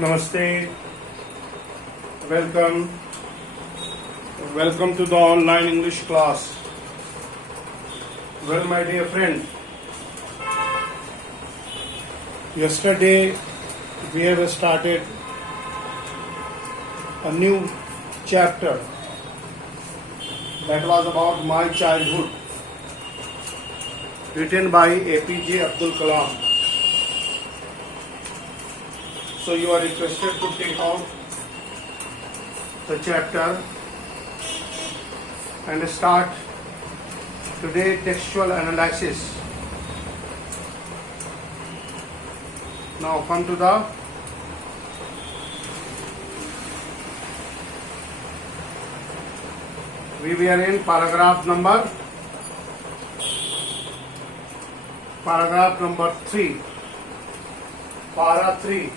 Namaste. Welcome. Welcome to the online English class. Well, my dear friend, yesterday we have started a new chapter that was about my childhood, written by APJ Abdul Kalam. So you are requested to take out the chapter and start today textual analysis. Now come to the we are in paragraph number 3, para 3.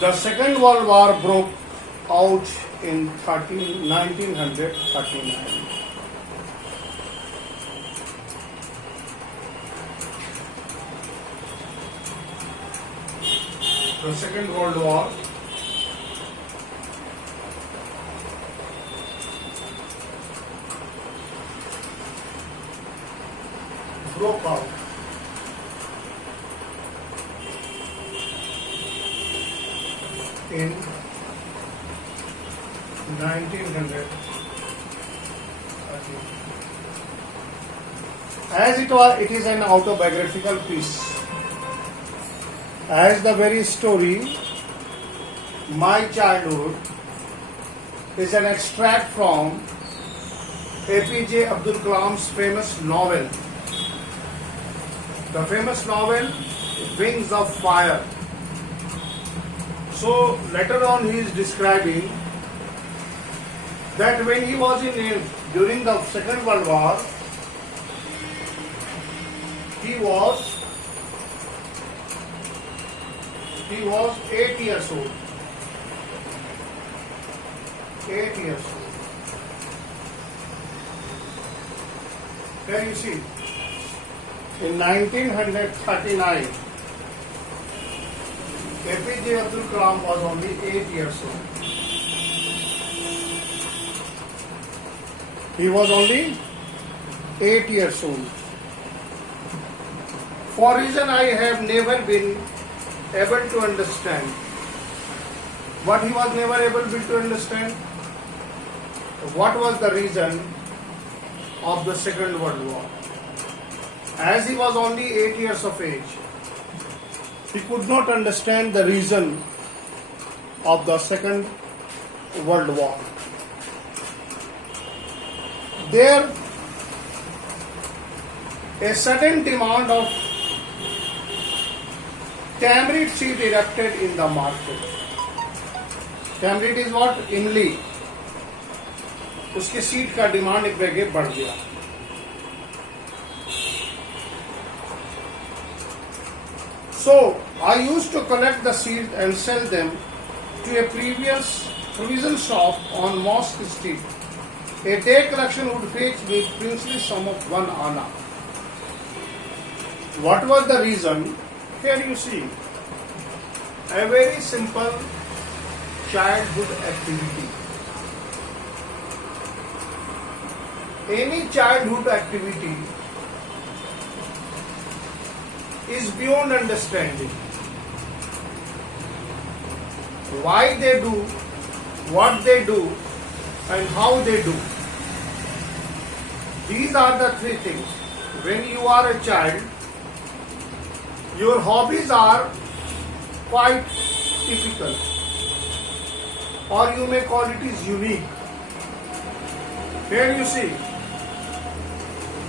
The Second World War broke out in 1939. The Second World War broke out in 1930. As it is an autobiographical piece. As the very story, My Childhood, is an extract from APJ Abdul Kalam's famous novel. The famous novel, Wings of Fire. So later on he is describing that when he was during the Second World War, he was 8 years old. 8 years old. Here you see, in 1939, APJ Abdul Kalam was only 8 years old. He was only 8 years old. For reason I have never been able to understand. What he was never able to understand? What was the reason of the Second World War? As he was only 8 years of age, he could not understand the reason of the Second World War. There, a sudden demand of tamarind seed erupted in the market. Tamarind is what? इमली. उसके seed का demand एक जगह बढ़ गया. So I used to collect the seeds and sell them to a previous provision shop on Mosque Street. A day collection would fetch me princely sum of 1 anna. What was the reason? Here you see, a very simple childhood activity. Any childhood activity is beyond understanding. Why they do, what they do, and how they do. These are the three things. When you are a child, your hobbies are quite typical, or you may call it is unique. Here you see,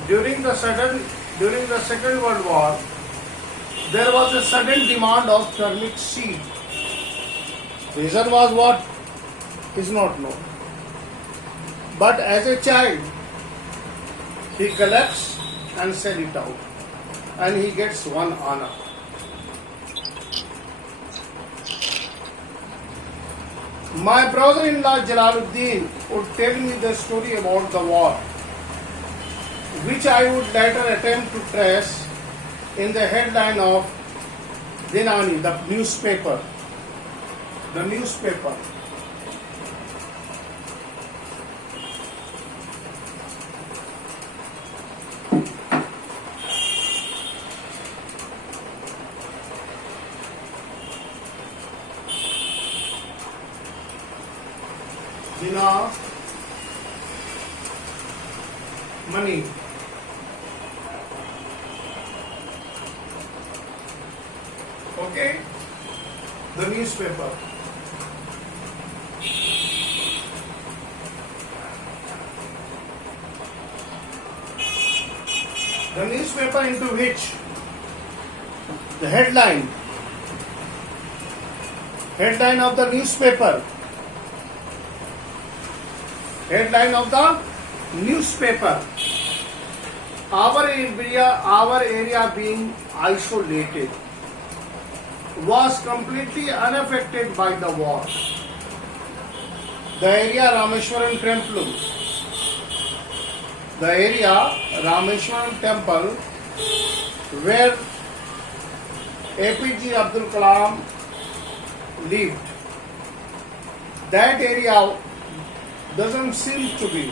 during the Second World War, there was a sudden demand of turmeric seed. Reason was what? Is not known. But as a child, he collects and sells it out, and he gets 1 anna. My brother-in-law Jalaluddin would tell me the story about the war, which I would later attempt to trace in the headline of Dinani, the newspaper. The newspaper. Dina Money. Okay? The newspaper. The newspaper into which the headline of the newspaper, our area being isolated, was completely unaffected by the war. The area Rameshwaram Temple, where APJ Abdul Kalam lived, that area doesn't seem to be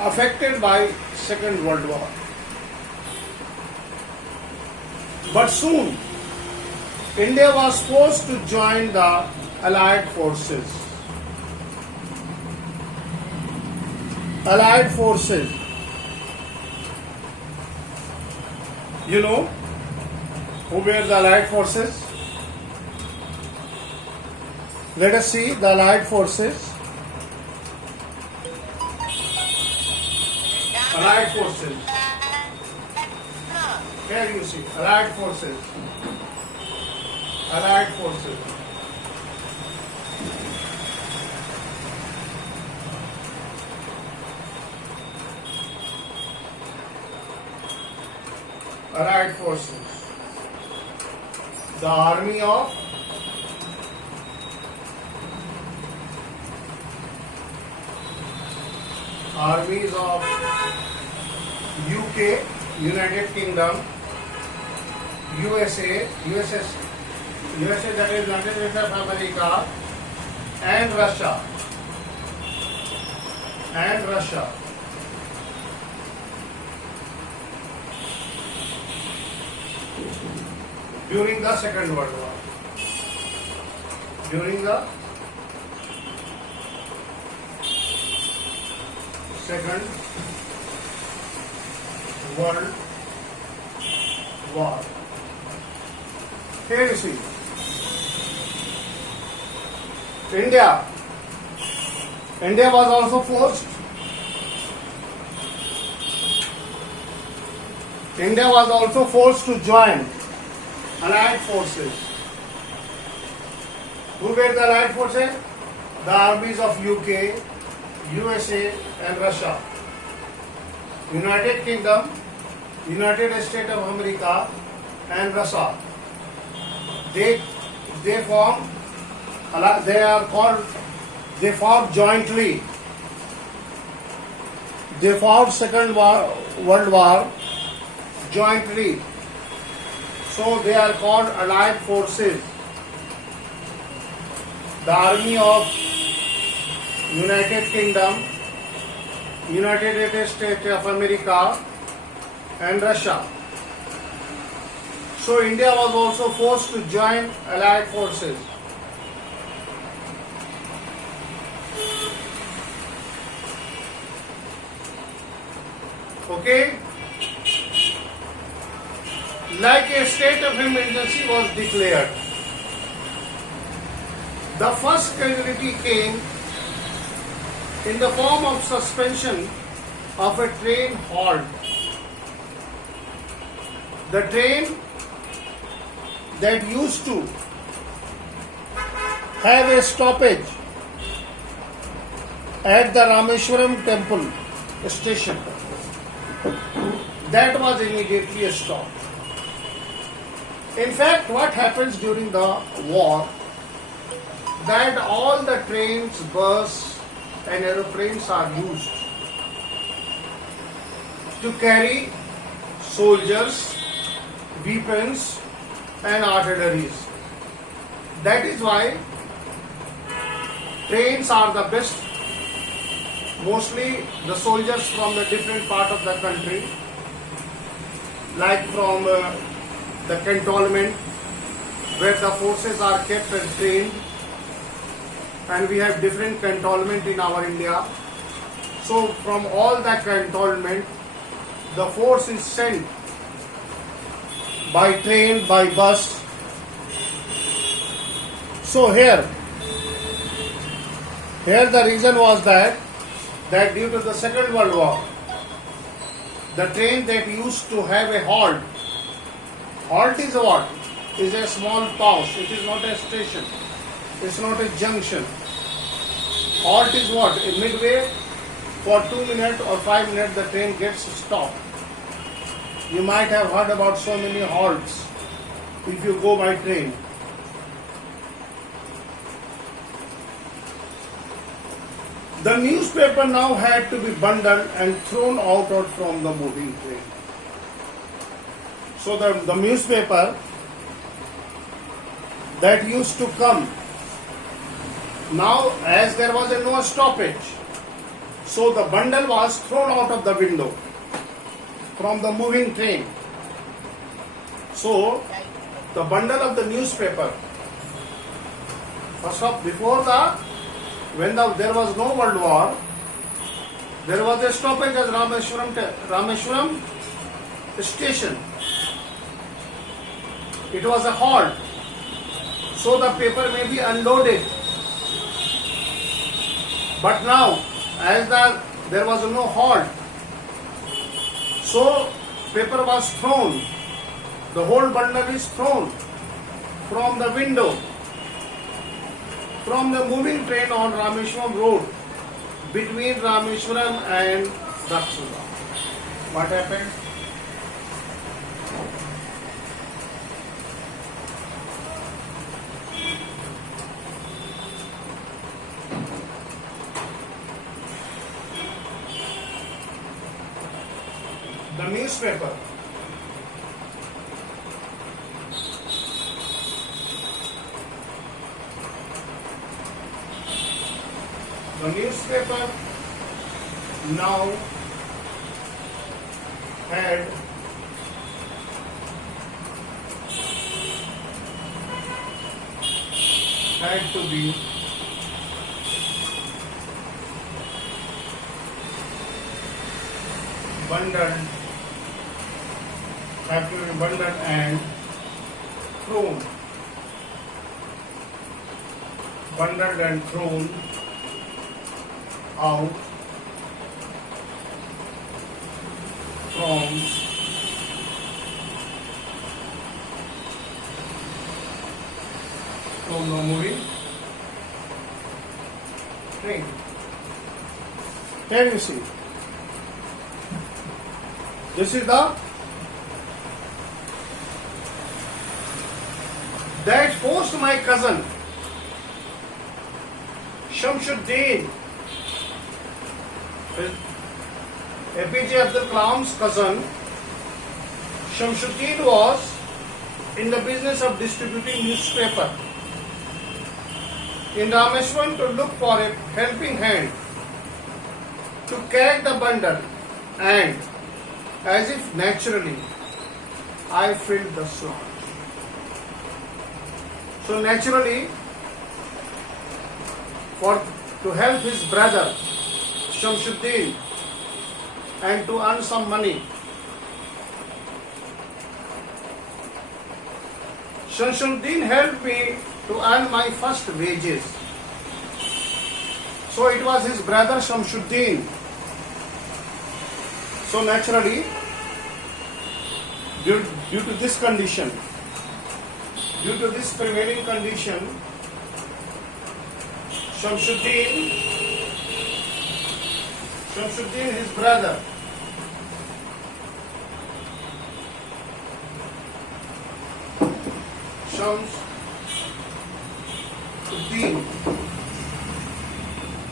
affected by Second World War. But soon, India was forced to join the Allied forces. You know who were the Allied forces? Let us see the Allied forces. Allied forces. Here you see Allied forces. Allied forces. Allied forces. The armies of UK, United Kingdom, USA that is United States of America, and Russia. During the Second World War. Second World War. Here you see India was also forced. India was also forced to join Allied forces. Who were the Allied forces? The armies of UK, USA and Russia. United Kingdom, United States of America and Russia. They fought jointly. They fought Second World War jointly. So they are called Allied forces. The army of United Kingdom, United States of America and Russia. So India was also forced to join Allied forces. Okay? Like a state of emergency was declared. The first casualty came in the form of suspension of a train halt. The train that used to have a stoppage at the Rameshwaram Temple station, that was immediately stopped. In fact, what happens during the war, that all the trains, bus and aeroplanes are used to carry soldiers, weapons and artilleries. That is why trains are the best. Mostly the soldiers from the different part of the country, like from the cantonment where the forces are kept and trained, and we have different cantonment in our India. So from all the cantonment, the force is sent by train, by bus. So here the reason was that due to the Second World War, the train that used to have a halt is what? Is a small pause. It is not a station. It's not a junction. Halt is what? A midway, for 2 minutes or 5 minutes the train gets stopped. You might have heard about so many halts if you go by train. The newspaper now had to be bundled and thrown out from the moving train. So the newspaper that used to come, now as there was no stoppage, so the bundle was thrown out of the window from the moving train. So the bundle of the newspaper, first of before there was no World War, there was a stoppage at Rameshwaram station. It was a halt, so the paper may be unloaded. But now, as there was no halt, so paper was thrown. The whole bundle is thrown from the window, from the moving train on Rameshwaram road between Rameshwaram and Daksura. What happened? The newspaper. The newspaper now had to be bundled and thrown. Bundled and thrown out from the moving train. Can you see? This is that forced my cousin Shamsuddin, APJ Abdul Kalam's cousin. Shamsuddin was in the business of distributing newspaper in Rameshwaram to look for a helping hand to carry the bundle, and as if naturally I filled the slot. So naturally, to help his brother Shamsuddin and to earn some money, Shamsuddin helped me to earn my first wages. So it was his brother Shamsuddin. So naturally, due to this condition, due to this prevailing condition, Shamsuddin, his brother, Shamsuddin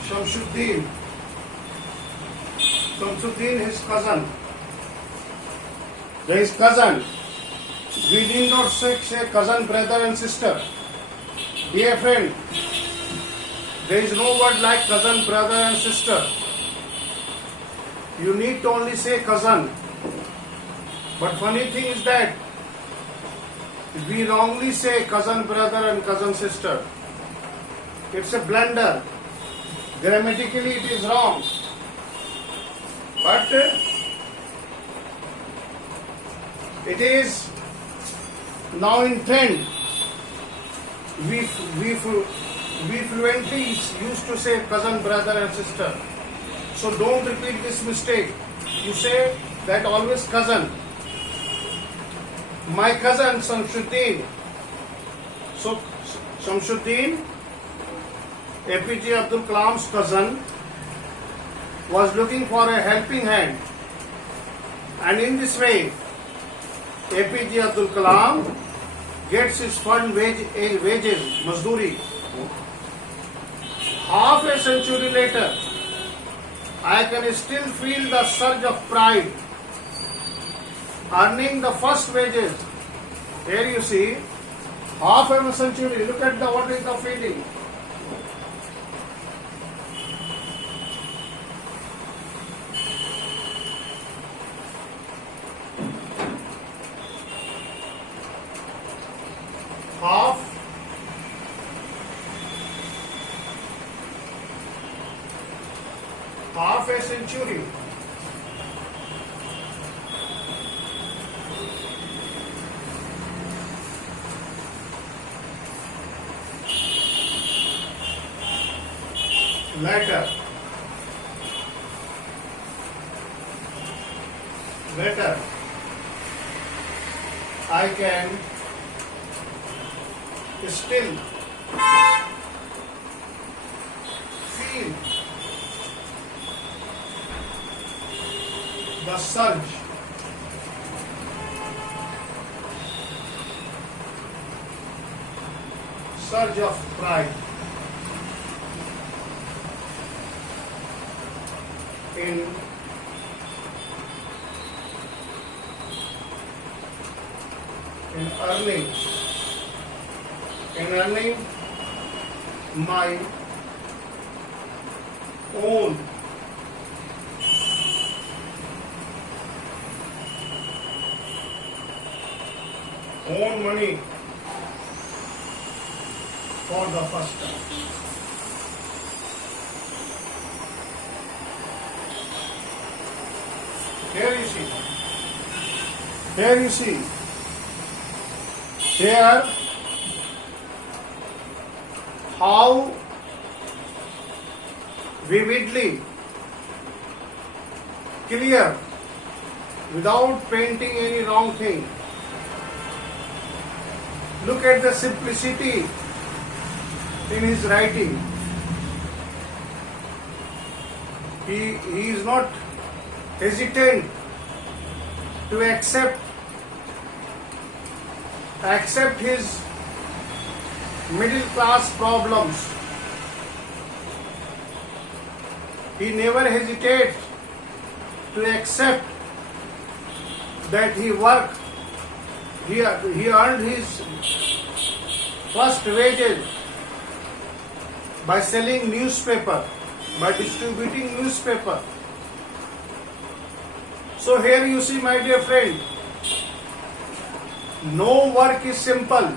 Shamsuddin. Shamsuddin, his cousin. His cousin. We need not say cousin, brother and sister. Dear friend, there is no word like cousin, brother and sister. You need to only say cousin. But funny thing is that we wrongly say cousin, brother and cousin, sister. It's a blunder. Grammatically it is wrong. But it is now in trend. We fluently used to say cousin, brother and sister. So don't repeat this mistake. You say that always cousin. My cousin Shamsuddin. So Shamsuddin, APJ Abdul Kalam's cousin, was looking for a helping hand. And in this way, APJ Abdul Kalam gets his first wages, Mazduri. Half a century later, I can still feel the surge of pride. Earning the first wages. Here you see, half a century. Look at what is the feeling. Half a century. Later, I can still feel the surge of pride in earning my own money for the first time. Here you see, here how vividly clear, without painting any wrong thing. Look at the simplicity in his writing. He is not hesitant to accept his middle class problems. He never hesitates to accept that he earned his first wages by selling newspaper, by distributing newspaper. So here you see, my dear friend, no work is simple.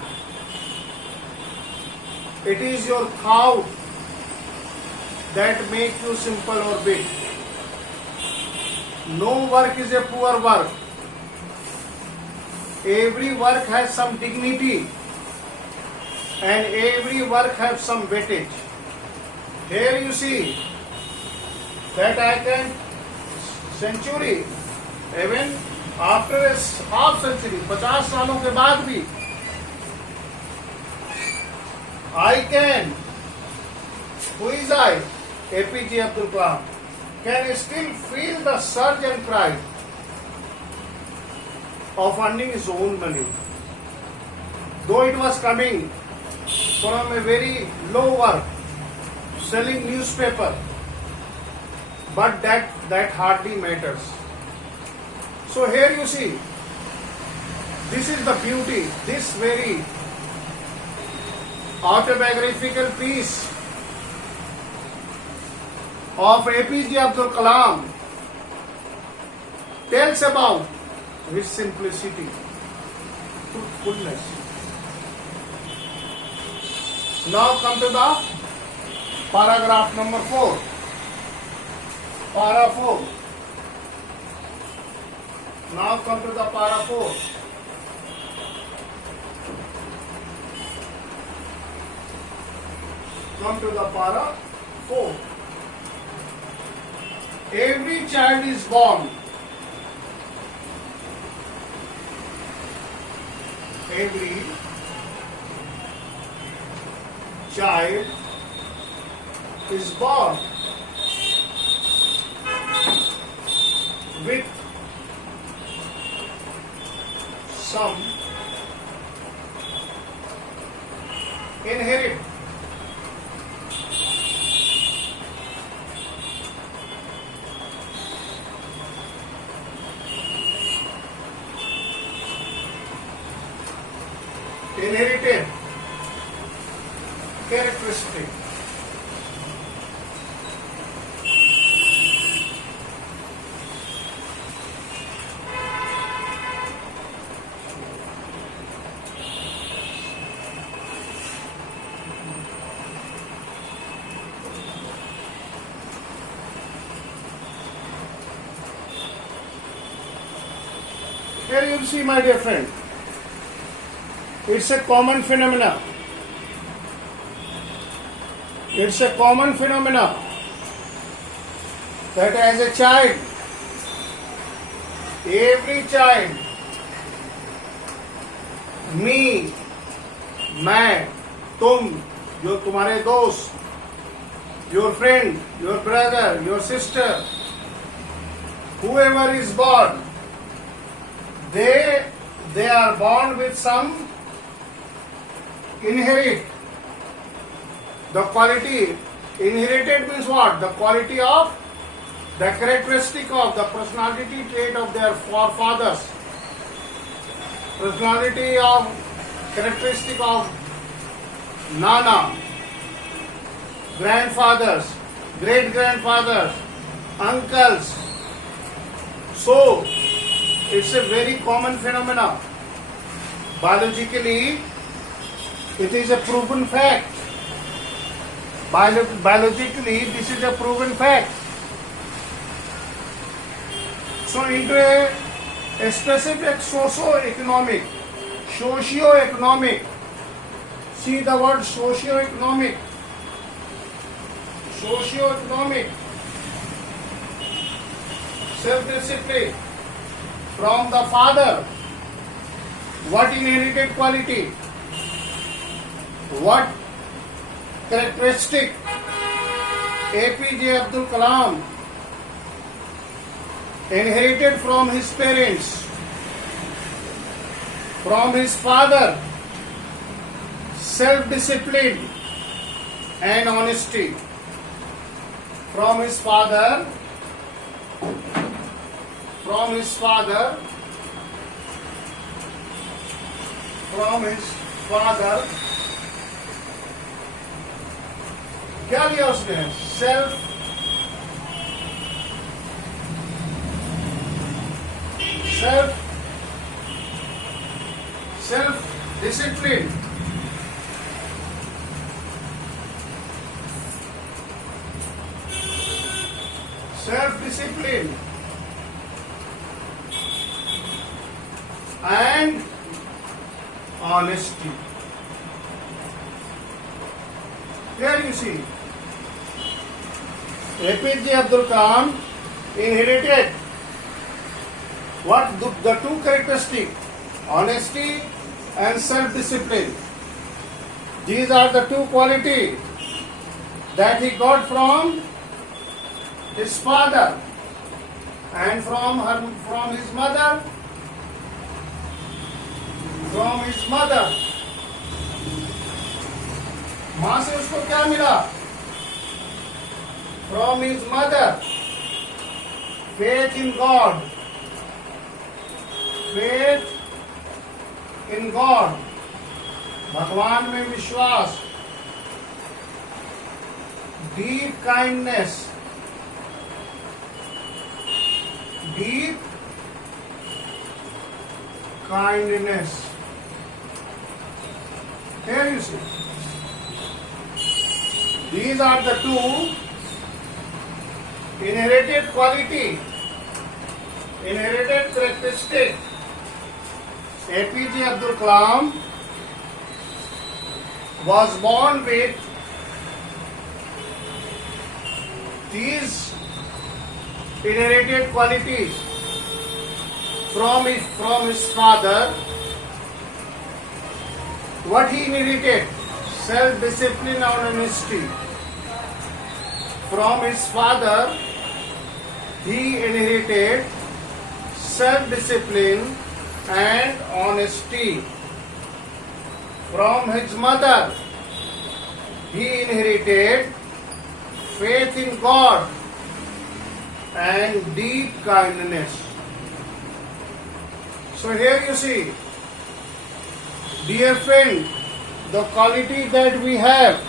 It is your thought that make you simple or big. No work is a poor work. Every work has some dignity and every work has some weightage. Here you see that I can century, even after a half century, 50 सालों के बाद भी, I can, who is I, APJ Abdul Kalam, can still feel the surge and pride of earning his own money. Though it was coming from a very low work, selling newspaper, but that hardly matters. So here you see, this is the beauty, this very autobiographical piece of APJ Abdul Kalam tells about his simplicity, truthfulness. Now come to the paragraph number 4. Para 4. Now come to the para 4. Come to the para 4. Every child is born. Every child is born with some inherent inherited characteristic. Here you see, my dear friend, it's a common phenomena. It's a common phenomena that as a child, every child, me, मैं, तुम, जो तुम्हारे दोस्त, your friend, your brother, your sister, whoever is born, they are born with some inherit. The quality inherited means what? The quality of, the characteristic of, the personality trait of their forefathers. Personality of, characteristic of Nana, grandfathers, great grandfathers, uncles. So, it's a very common phenomena. Biologically, it is a proven fact. Biologically, this is a proven fact. So, into a specific socio-economic, see the word socio-economic, self-discipline from the father. What inherited quality? What characteristic APJ Abdul Kalam inherited from his parents, from his father? Self-discipline and honesty. From his father, क्या लिया उसने? self discipline, and honesty. Here you see, APJ Abdul Kalam inherited what? The two characteristics, honesty and self-discipline. These are the two qualities that he got from his father and from his mother. मां से उसको क्या मिला? From his mother faith in God, faith in God, भगवान में विश्वास, deep kindness, deep kindness. Here you see. These are the two inherited quality, inherited characteristic. APJ Abdul Kalam was born with these inherited qualities from his father. What he inherited? Self-discipline and honesty. From his father, he inherited self-discipline and honesty. From his mother, he inherited faith in God and deep kindness. So here you see, dear friend, the quality that we have,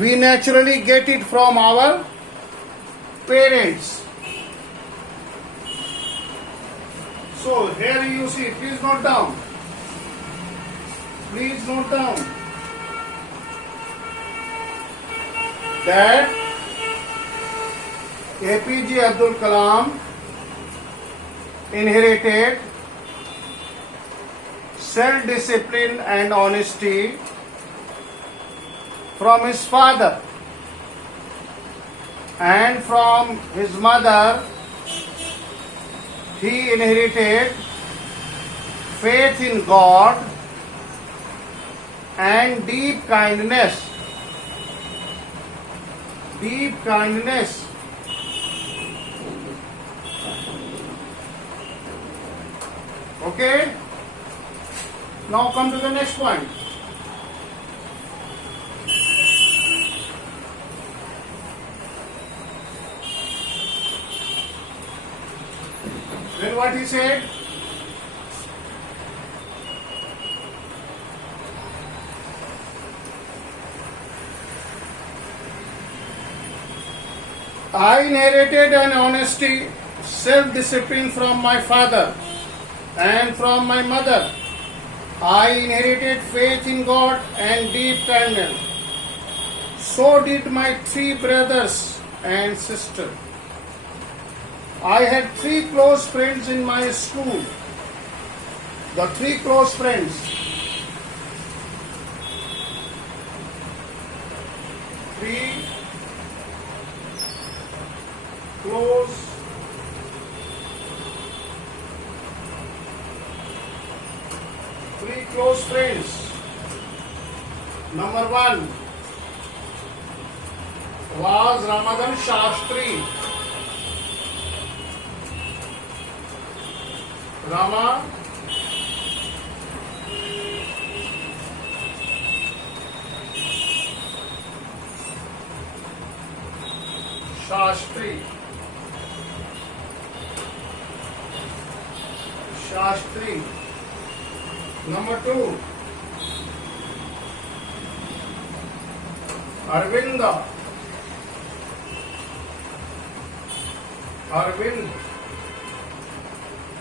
we naturally get it from our parents. So here you see, please note down. Please note down that APJ Abdul Kalam inherited self-discipline and honesty from his father, and from his mother he inherited faith in God and deep kindness. Deep kindness. Okay? Now come to the next point. Then what he said? I inherited an honesty, self-discipline from my father and from my mother. I inherited faith in God and deep kindness. So did my 3 brothers and sister. I had 3 close friends in my school. The 3 close friends. 3 close friends. Number 1 was Ramadan Shastri. Rama Shastri. Number 2,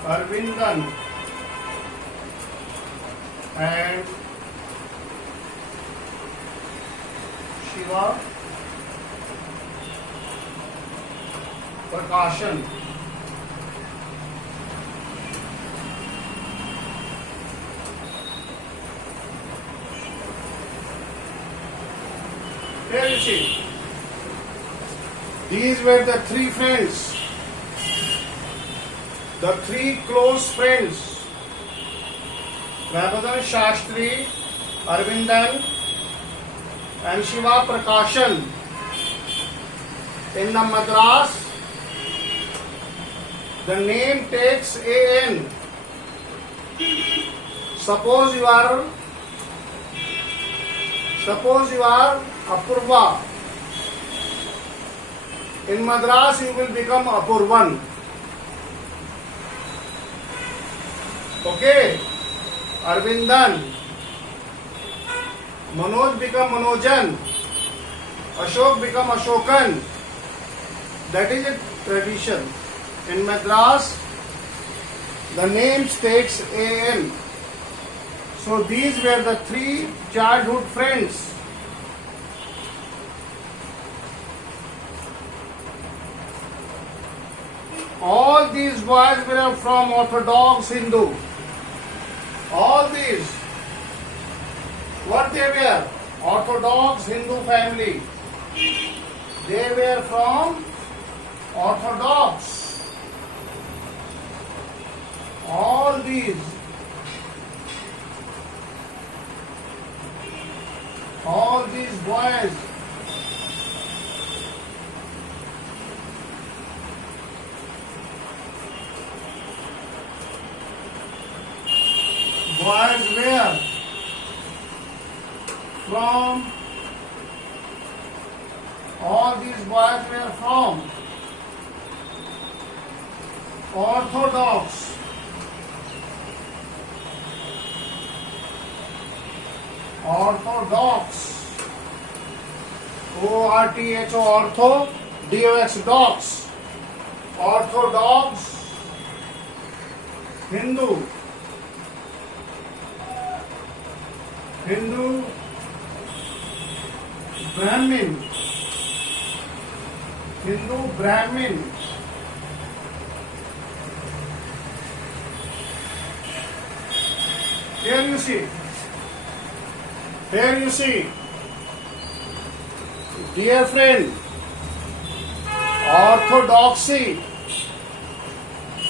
Arvindan and Shiva Prakashan. Here you see, these were the 3 friends, the 3 close friends, Ramadan Shastri, Arvindan and Shiva Prakashan. In the Madras, the name takes AN. Suppose you are Suppose you are Apurva. In Madras you will become Apurvan. Okay? Arvindan. Manoj become Manojan. Ashok become Ashokan. That is a tradition. In Madras, the name takes AN. So these were the three childhood friends. All these boys were from Orthodox Hindu. All these, what they were? Orthodox Hindu family. They were from Orthodox. All these boys were from, all these boys were from Orthodox. O-R-T-H-O, ortho, D-O-X, dox. Orthodox Hindu, Brahmin. Here you see, dear friend, orthodoxy.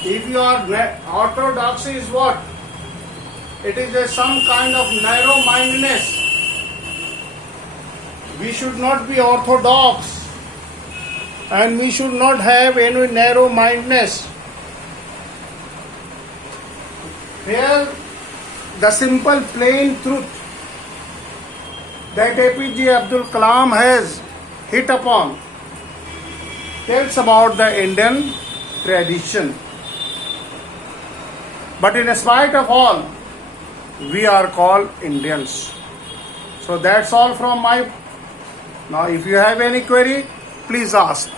If you are orthodoxy is what? It is some kind of narrow-mindedness. We should not be orthodox, and we should not have any narrow-mindedness. Here, the simple plain truth that APJ Abdul Kalam has hit upon tells about the Indian tradition. But in spite of all, we are called Indians. So that's all from my. Now if you have any query, please ask.